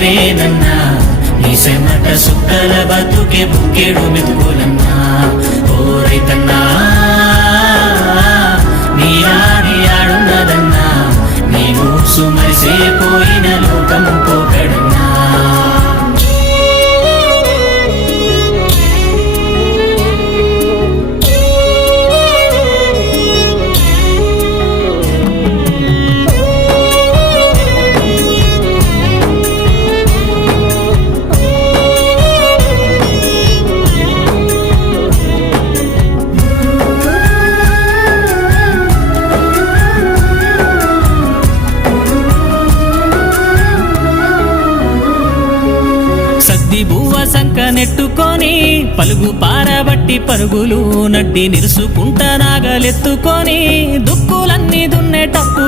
నీవేనన్నా నీ చెమట సుక్కల బతుకే బుక్కెడు మెతుకులన్నా ఓ రైతన్నా నీ ఆడున్నదన్నా నేను సుమరిసేపోయిన లోకం పోకడన్నా బువ్వ సంక నెట్టుకొని పలుగు పారబట్టి పరుగులు నడ్డి నిరుసుకుంట నాగలెత్తుకొని దుక్కులన్నీ దున్నేటప్పుడు